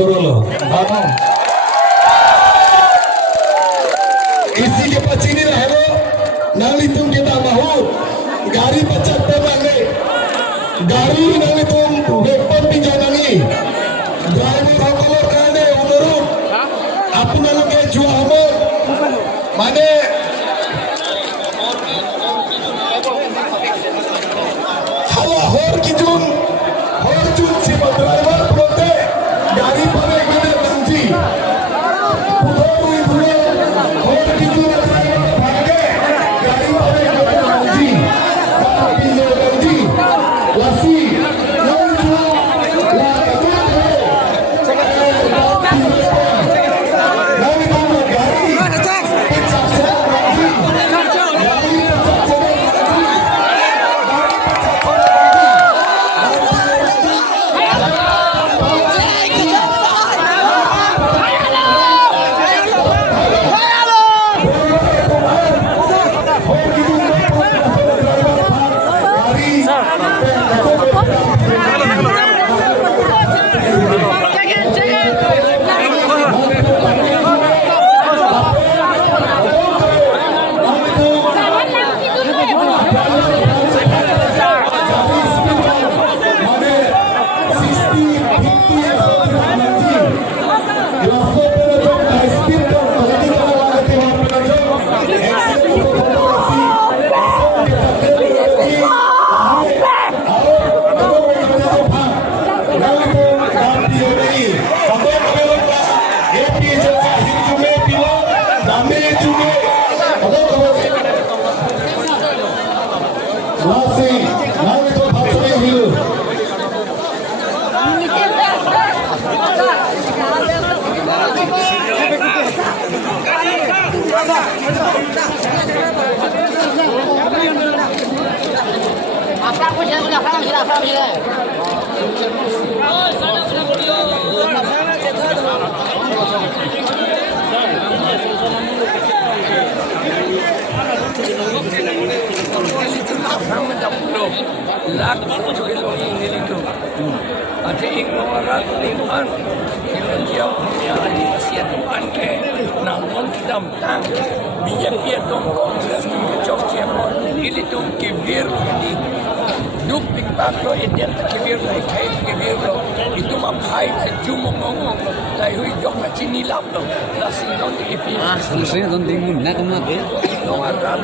Sorolo. Isi ke pacini lahero, nali tum kita mahu, gari pacak pemange, gari nali tum weapon pijanangi, driver hokolor kane unurut, apuna loke jua homor, mane hawa hor kijun si driver prote, gari pare kane nanti. Ada ignoran lingkungan dia punya di Asia Tuhan ke namun kita tang biaya tong kongres di Jog Ciamon ini tong kibir di duk pik baklo identik kibir lai kai kibir lo itu mapai sejumlah ngomong lai hui jok macini lap lo la sinon di ipi selesai don ding mun nak mat ignoran